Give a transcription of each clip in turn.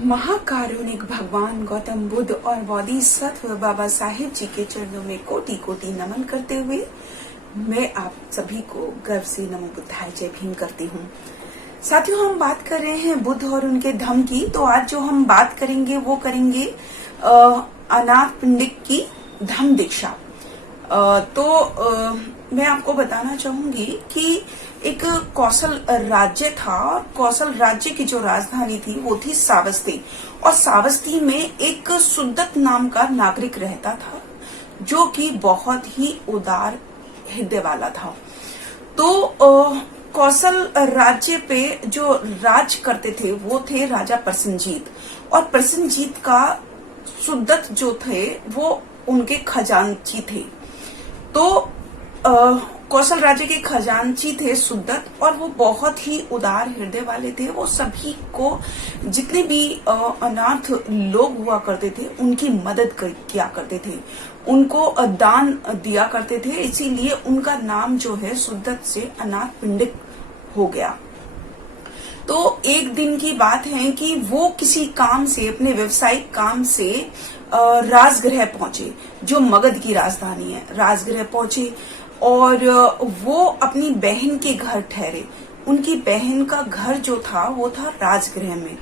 महाकारुणिक भगवान गौतम बुद्ध और बोधिसत्व बाबा साहेब जी के चरणों में कोटि कोटि नमन करते हुए मैं आप सभी को गर्व से नमो बुद्धाय जय भीम करती हूँ। साथियों, हम बात कर रहे हैं बुद्ध और उनके धम्म की। तो आज जो हम बात करेंगे वो करेंगे अनाथ पिंडिक की धम्म दीक्षा। मैं आपको बताना चाहूंगी कि एक कौशल राज्य था और कौशल राज्य की जो राजधानी थी वो थी सावस्ती। और सावस्ती में एक सुद्दत नाम का नागरिक रहता था जो कि बहुत ही उदार हृदय वाला था। तो कौशल राज्य पे जो राज करते थे वो थे राजा प्रसेनजीत। और प्रसेनजीत का सुद्दत जो थे वो उनके खजांची थे। तो कौशल राज्य के खजांची थे सुद्दत, और वो बहुत ही उदार हृदय वाले थे। वो सभी को, जितने भी अनाथ लोग हुआ करते थे, उनकी मदद किया करते थे, उनको दान दिया करते थे। इसीलिए उनका नाम जो है सुद्दत से अनाथ पिंडिक हो गया। तो एक दिन की बात है कि वो किसी काम से, अपने व्यवसायिक काम से राजगृह पहुंचे, जो मगध की राजधानी है। राजगृह पहुंचे और वो अपनी बहन के घर ठहरे। उनकी बहन का घर जो था वो था राजगृह में,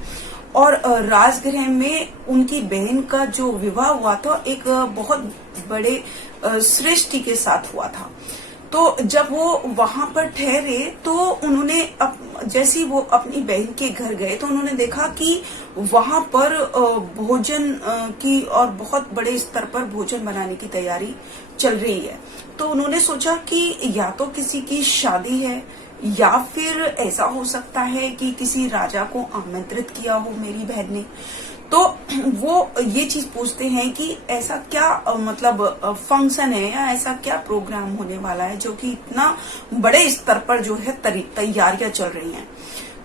और राजगृह में उनकी बहन का जो विवाह हुआ था एक बहुत बड़े श्रेष्ठी के साथ हुआ था। तो जब वो वहां पर ठहरे तो उन्होंने जैसे ही वो अपनी बहन के घर गए तो उन्होंने देखा कि वहां पर भोजन की और बहुत बड़े स्तर पर भोजन बनाने की तैयारी चल रही है। तो उन्होंने सोचा कि या तो किसी की शादी है या फिर ऐसा हो सकता है कि किसी राजा को आमंत्रित किया हो मेरी बहन ने। तो वो ये चीज पूछते हैं कि ऐसा क्या मतलब फंक्शन है या ऐसा क्या प्रोग्राम होने वाला है जो कि इतना बड़े स्तर पर जो है तैयारियां चल रही हैं।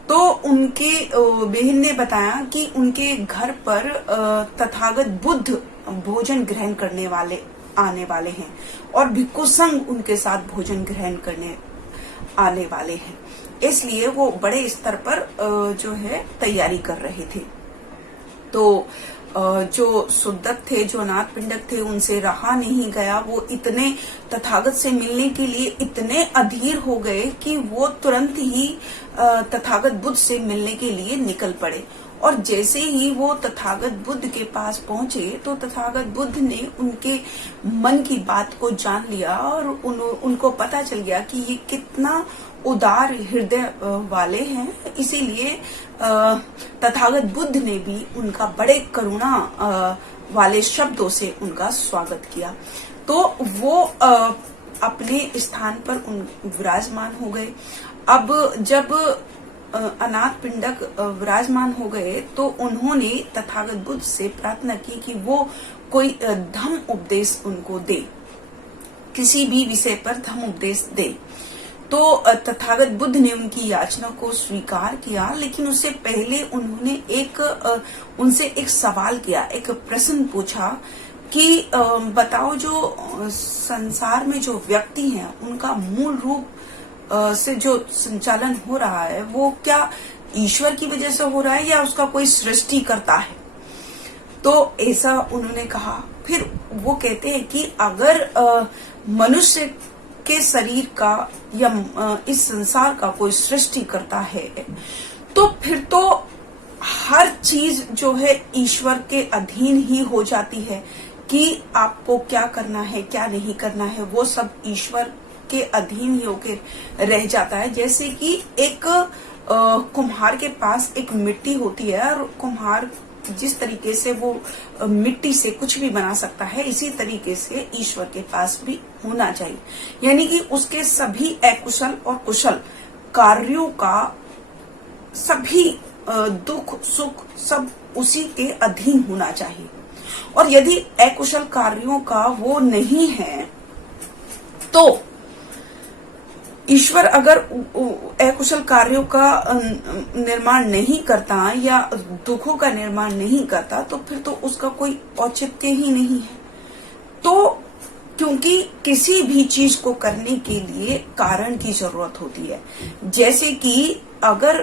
तो उनके बहन ने बताया कि उनके घर पर तथागत बुद्ध भोजन ग्रहण करने वाले आने वाले हैं और भिक्षु संघ उनके साथ भोजन ग्रहण करने आने वाले हैं। इसलिए वो बड़े स्तर पर जो है तैयारी कर रहे थे। तो जो सुद्दत थे, जो अनाथ पिंडक थे, उनसे रहा नहीं गया। वो इतने तथागत से मिलने के लिए इतने अधीर हो गए कि वो तुरंत ही तथागत बुद्ध से मिलने के लिए निकल पड़े। और जैसे ही वो तथागत बुद्ध के पास पहुंचे तो तथागत बुद्ध ने उनके मन की बात को जान लिया और उनको पता चल गया कि ये कितना उदार हृदय वाले हैं। इसीलिए तथागत बुद्ध ने भी उनका बड़े करुणा वाले शब्दों से उनका स्वागत किया। तो वो अपने स्थान पर विराजमान हो गए। अब जब अनाथ पिंडक विराजमान हो गए तो उन्होंने तथागत बुद्ध से प्रार्थना की कि वो कोई धम्म उपदेश उनको दे, किसी भी विषय पर धम्म उपदेश दे। तो तथागत बुद्ध ने उनकी याचना को स्वीकार किया, लेकिन उससे पहले उन्होंने उनसे एक सवाल किया, एक प्रश्न पूछा कि बताओ, जो संसार में जो व्यक्ति हैं उनका मूल रूप से जो संचालन हो रहा है वो क्या ईश्वर की वजह से हो रहा है या उसका कोई सृष्टि करता है? तो ऐसा उन्होंने कहा। फिर वो कहते हैं कि अगर मनुष्य के शरीर का या इस संसार का कोई सृष्टि करता है तो फिर तो हर चीज जो है ईश्वर के अधीन ही हो जाती है कि आपको क्या करना है क्या नहीं करना है, वो सब ईश्वर के अधीन ही होकर रह जाता है। जैसे कि एक कुम्हार के पास एक मिट्टी होती है और कुम्हार जिस तरीके से वो मिट्टी से कुछ भी बना सकता है, इसी तरीके से ईश्वर के पास भी होना चाहिए। यानी कि उसके सभी अकुशल और कुशल कार्यों का सभी दुख सुख सब उसी के अधीन होना चाहिए। और यदि अकुशल कार्यों का वो नहीं है तो ईश्वर अगर अकुशल कार्यों का निर्माण नहीं करता या दुखों का निर्माण नहीं करता तो फिर तो उसका कोई औचित्य ही नहीं है। तो क्योंकि किसी भी चीज को करने के लिए कारण की जरूरत होती है। जैसे कि अगर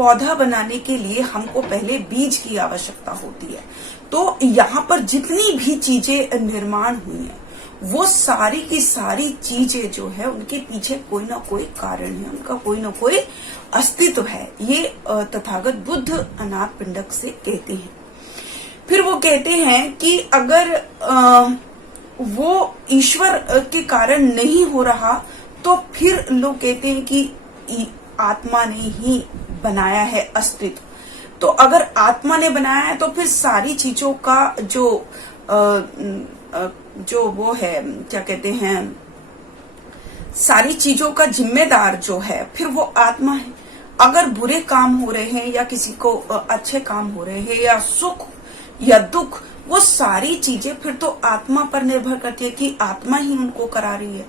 पौधा बनाने के लिए हमको पहले बीज की आवश्यकता होती है। तो यहाँ पर जितनी भी चीजें निर्माण हुई है वो सारी की सारी चीजें जो है उनके पीछे कोई ना कोई कारण है, उनका कोई ना कोई अस्तित्व है। ये तथागत बुद्ध अनाथ पिंडक से कहते हैं। फिर वो कहते हैं कि अगर वो ईश्वर के कारण नहीं हो रहा तो फिर लोग कहते हैं कि आत्मा ने ही बनाया है अस्तित्व। तो अगर आत्मा ने बनाया है तो फिर सारी चीजों का जो वो है, क्या कहते हैं, सारी चीजों का जिम्मेदार जो है फिर वो आत्मा है। अगर बुरे काम हो रहे हैं या किसी को अच्छे काम हो रहे हैं या सुख या दुख, वो सारी चीजें फिर तो आत्मा पर निर्भर करती है कि आत्मा ही उनको करा रही है,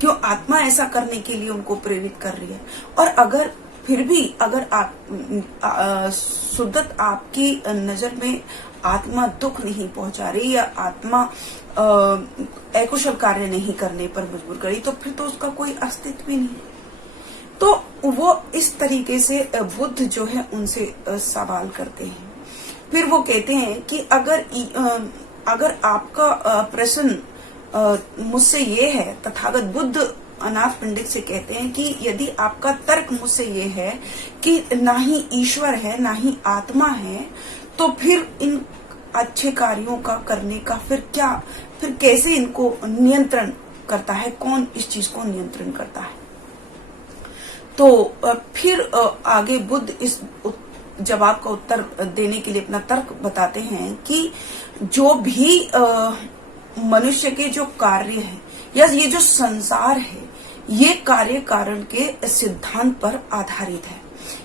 क्यों आत्मा ऐसा करने के लिए उनको प्रेरित कर रही है। और अगर फिर भी अगर आप शुद्धत आपकी नजर में आत्मा दुख नहीं पहुंचा रही या आत्मा अकुशल कार्य नहीं करने पर मजबूर करी तो फिर तो उसका कोई अस्तित्व ही नहीं है। तो वो इस तरीके से बुद्ध जो है उनसे सवाल करते हैं। फिर वो कहते हैं कि अगर आपका प्रश्न मुझसे ये है, तथागत बुद्ध अनाथ पंडित से कहते हैं कि यदि आपका तर्क मुझसे ये है कि ना ही ईश्वर है ना ही आत्मा है, तो फिर इन अच्छे कार्यों का करने का फिर कैसे इनको नियंत्रण करता है, कौन इस चीज को नियंत्रण करता है। तो फिर आगे बुद्ध इस जवाब का उत्तर देने के लिए अपना तर्क बताते हैं कि जो भी मनुष्य के जो कार्य है या ये जो संसार है ये कार्य कारण के सिद्धांत पर आधारित है।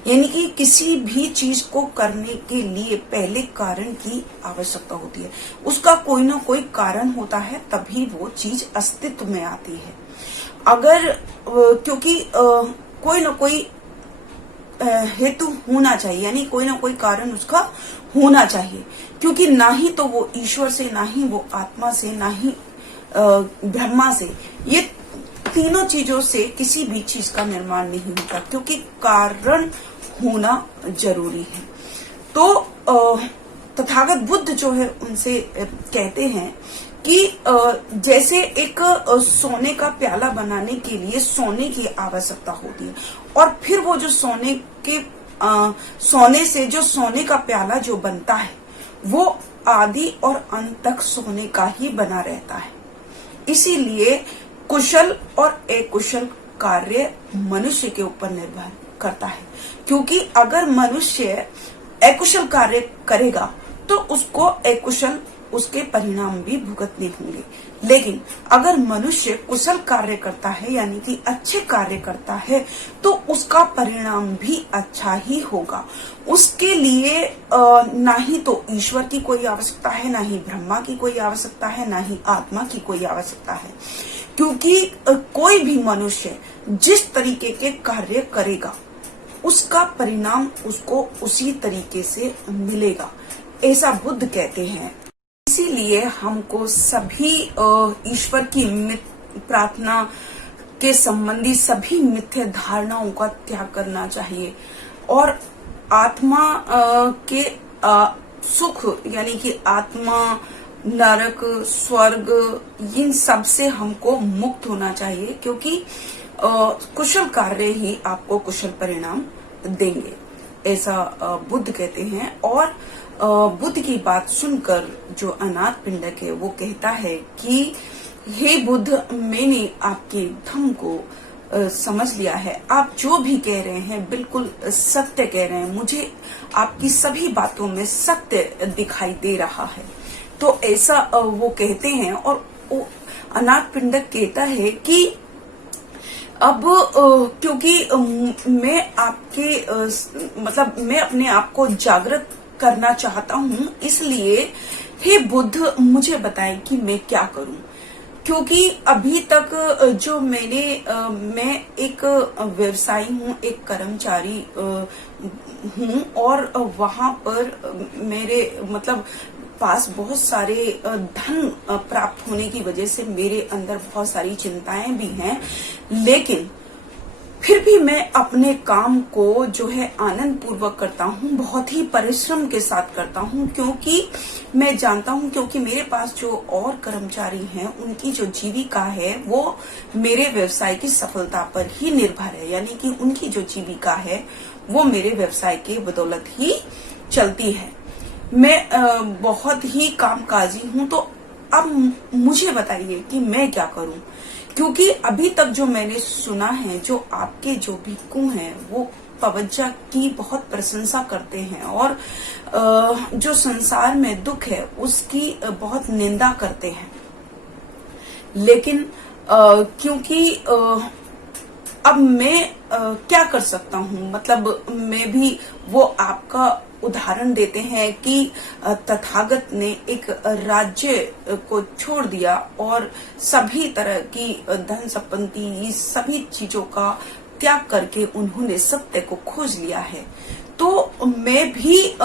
यानी कि किसी भी चीज को करने के लिए पहले कारण की आवश्यकता होती है, उसका कोई ना कोई कारण होता है तभी वो चीज अस्तित्व में आती है। अगर क्योंकि कोई ना कोई हेतु होना चाहिए, यानी कोई ना कोई कारण उसका होना चाहिए, क्योंकि ना ही तो वो ईश्वर से, ना ही वो आत्मा से, ना ही ब्रह्मा से, ये तीनों चीजों से किसी भी चीज का निर्माण नहीं होता, क्योंकि कारण होना जरूरी है। तो तथागत बुद्ध जो है उनसे कहते हैं कि जैसे एक सोने का प्याला बनाने के लिए सोने की आवश्यकता होती है और फिर वो जो सोने से जो सोने का प्याला जो बनता है वो आदि और अंत तक सोने का ही बना रहता है। इसीलिए कुशल और अकुशल कार्य मनुष्य के ऊपर निर्भर करता है, क्योंकि अगर मनुष्य अकुशल कार्य करेगा तो उसको अकुशल उसके परिणाम भी भुगतने होंगे। लेकिन अगर मनुष्य कुशल कार्य करता है यानी कि अच्छे कार्य करता है तो उसका परिणाम भी अच्छा ही होगा। उसके लिए ना ही तो ईश्वर की कोई आवश्यकता है, ना ही ब्रह्मा की कोई आवश्यकता है, ना ही आत्मा की कोई आवश्यकता है, क्योंकि कोई भी मनुष्य जिस तरीके के कार्य करेगा उसका परिणाम उसको उसी तरीके से मिलेगा, ऐसा बुद्ध कहते हैं। इसीलिए हमको सभी ईश्वर की प्रार्थना के संबंधी सभी मिथ्या धारणाओं का त्याग करना चाहिए और आत्मा के सुख यानी कि आत्मा, नरक, स्वर्ग, इन सब से हमको मुक्त होना चाहिए, क्योंकि कुशल कार्य ही आपको कुशल परिणाम देंगे, ऐसा बुद्ध कहते हैं। और बुद्ध की बात सुनकर जो अनाथ पिंडक है वो कहता है कि हे बुद्ध, मैंने आपके धम्म को समझ लिया है, आप जो भी कह रहे हैं बिल्कुल सत्य कह रहे हैं, मुझे आपकी सभी बातों में सत्य दिखाई दे रहा है। तो ऐसा वो कहते हैं। और अनाथ पिंडक कहता है कि अब क्योंकि मैं मैं अपने आप को जागृत करना चाहता हूँ, इसलिए हे बुद्ध मुझे बताएं कि मैं क्या करूं, क्योंकि अभी तक जो मैं एक व्यवसायी हूँ, एक कर्मचारी हूँ और वहां पर मेरे पास बहुत सारे धन प्राप्त होने की वजह से मेरे अंदर बहुत सारी चिंताएं भी हैं, लेकिन फिर भी मैं अपने काम को जो है आनंद पूर्वक करता हूँ, बहुत ही परिश्रम के साथ करता हूँ, क्योंकि मैं जानता हूँ, क्योंकि मेरे पास जो और कर्मचारी हैं उनकी जो जीविका है वो मेरे व्यवसाय की सफलता पर ही निर्भर है। यानी कि उनकी जो जीविका है वो मेरे व्यवसाय के बदौलत ही चलती है। मैं बहुत ही कामकाजी हूँ। तो अब मुझे बताइए कि मैं क्या करूं, क्योंकि अभी तक जो मैंने सुना है, जो आपके जो भिक्खु हैं वो पवज्जा की बहुत प्रशंसा करते हैं और जो संसार में दुख है उसकी बहुत निंदा करते हैं। लेकिन क्योंकि अब मैं क्या कर सकता हूँ, मतलब मैं भी वो आपका उदाहरण देते हैं कि तथागत ने एक राज्य को छोड़ दिया और सभी तरह की धन संपत्ति सभी चीजों का त्याग करके उन्होंने सत्य को खोज लिया है। तो मैं भी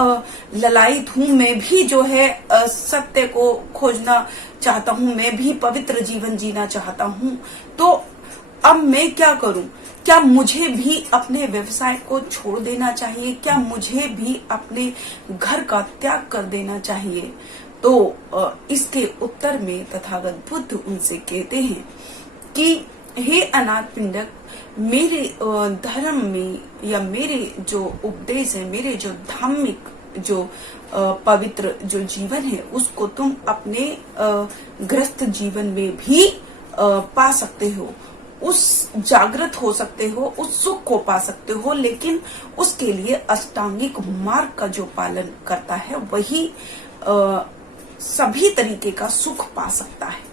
ललायित हूँ, मैं भी जो है सत्य को खोजना चाहता हूँ, मैं भी पवित्र जीवन जीना चाहता हूँ। तो अब मैं क्या करूं? क्या मुझे भी अपने व्यवसाय को छोड़ देना चाहिए? क्या मुझे भी अपने घर का त्याग कर देना चाहिए? तो इसके उत्तर में तथागत बुद्ध उनसे कहते हैं कि हे अनाथ पिंडक, मेरे धर्म में या मेरे जो उपदेश है, मेरे जो धार्मिक जो पवित्र जो जीवन है उसको तुम अपने गृहस्थ जीवन में भी पा सकते हो, उस जागृत हो सकते हो, उस सुख को पा सकते हो। लेकिन उसके लिए अष्टांगिक मार्ग का जो पालन करता है वही सभी तरीके का सुख पा सकता है।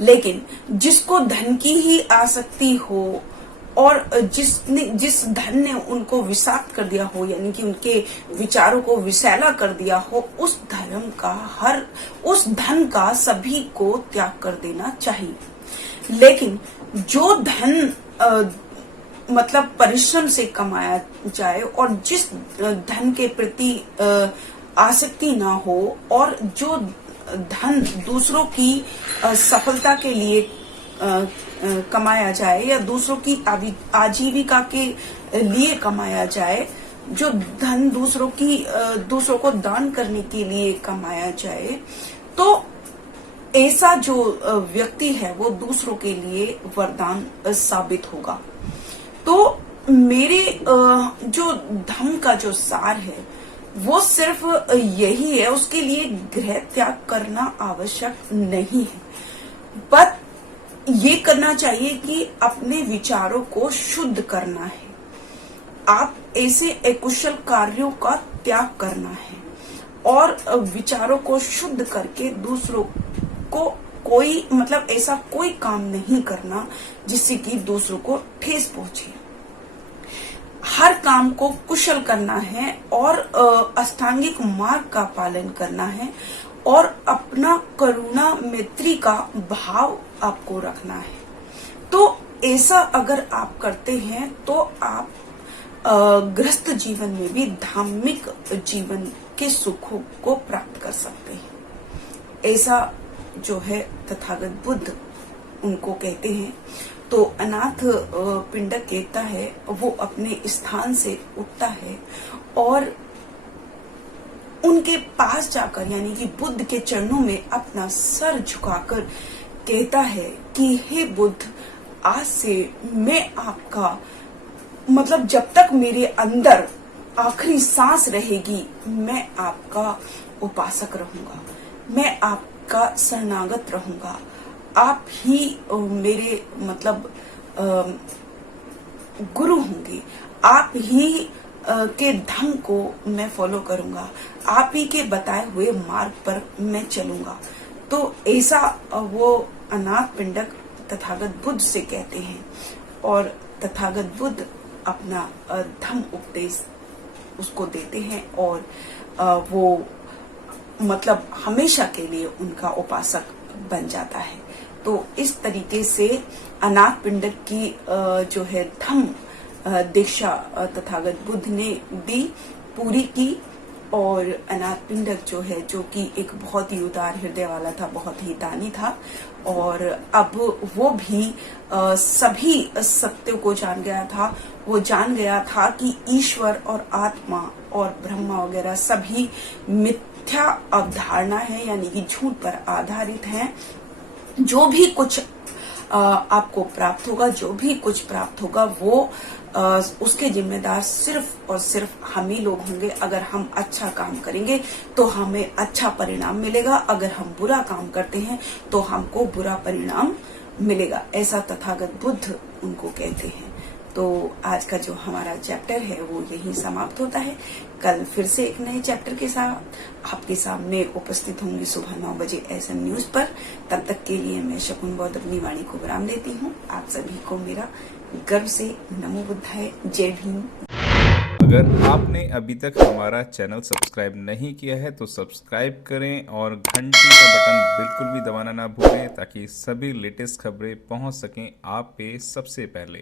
लेकिन जिसको धन की ही आसक्ति हो और जिस धन ने उनको विषाक्त कर दिया हो, यानी कि उनके विचारों को विषैला कर दिया हो, उस धन का सभी को त्याग कर देना चाहिए। लेकिन जो धन मतलब परिश्रम से कमाया जाए और जिस धन के प्रति आसक्ति ना हो और जो धन दूसरों की सफलता के लिए कमाया जाए या दूसरों की आजीविका के लिए कमाया जाए, जो धन दूसरों को दान करने के लिए कमाया जाए, तो ऐसा जो व्यक्ति है वो दूसरों के लिए वरदान साबित होगा। तो मेरे जो धम्म का जो सार है वो सिर्फ यही है, उसके लिए गृह त्याग करना आवश्यक नहीं है, बट ये करना चाहिए कि अपने विचारों को शुद्ध करना है। आप ऐसे अकुशल कार्यों का त्याग करना है और विचारों को शुद्ध करके दूसरों को कोई मतलब ऐसा कोई काम नहीं करना जिससे कि दूसरों को ठेस पहुंचे। हर काम को कुशल करना है और अष्टांगिक मार्ग का पालन करना है और अपना करुणा मैत्री का भाव आपको रखना है। तो ऐसा अगर आप करते हैं तो आप गृहस्थ जीवन में भी धार्मिक जीवन के सुखों को प्राप्त कर सकते हैं। ऐसा जो है तथागत बुद्ध उनको कहते हैं। तो अनाथ पिंडक कहता है, वो अपने स्थान से उठता है और उनके पास जाकर यानी कि बुद्ध के चरणों में अपना सर झुकाकर कहता है कि हे बुद्ध, आज से मैं आपका मतलब जब तक मेरे अंदर आखिरी सांस रहेगी मैं आपका उपासक रहूंगा, मैं आपका शरणागत रहूंगा, आप ही मेरे मतलब गुरु होंगे, आप ही के धम्म को मैं फॉलो करूंगा, आप ही के बताए हुए मार्ग पर मैं चलूंगा। तो ऐसा वो अनाथ पिंडक तथागत बुद्ध से कहते हैं और तथागत बुद्ध अपना धम्म उपदेश उसको देते हैं और वो मतलब हमेशा के लिए उनका उपासक बन जाता है। तो इस तरीके से अनाथ पिंडक की जो है धम्म दीक्षा तथागत बुद्ध ने दी, पूरी की और अनाथ पिंडक जो है, जो कि एक बहुत ही उदार हृदय वाला था, बहुत ही दानी था, और अब वो भी सभी सत्यों को जान गया था। वो जान गया था कि ईश्वर और आत्मा और ब्रह्मा वगैरह सभी मिथ्या अवधारणा है, यानी कि झूठ पर आधारित हैं। जो भी कुछ आपको प्राप्त होगा, जो भी कुछ प्राप्त होगा, वो उसके जिम्मेदार सिर्फ और सिर्फ हम ही लोग होंगे। अगर हम अच्छा काम करेंगे तो हमें अच्छा परिणाम मिलेगा, अगर हम बुरा काम करते हैं तो हमको बुरा परिणाम मिलेगा, ऐसा तथागत बुद्ध उनको कहते हैं। तो आज का जो हमारा चैप्टर है वो यही समाप्त होता है। कल फिर से एक नए चैप्टर के साथ आपके सामने उपस्थित होंगी सुबह 9 बजे SM न्यूज पर। तब तक के लिए मैं शकुन बौद्ध अपनी वाणी को विराम देती हूँ। आप सभी को मेरा गर्व से नमो बुद्धाय, जय भीम। अगर आपने अभी तक हमारा चैनल सब्सक्राइब नहीं किया है तो सब्सक्राइब करें और घंटी का बटन बिल्कुल भी दबाना ना भूलें, ताकि सभी लेटेस्ट खबरें पहुंच सकें आप पे सबसे पहले।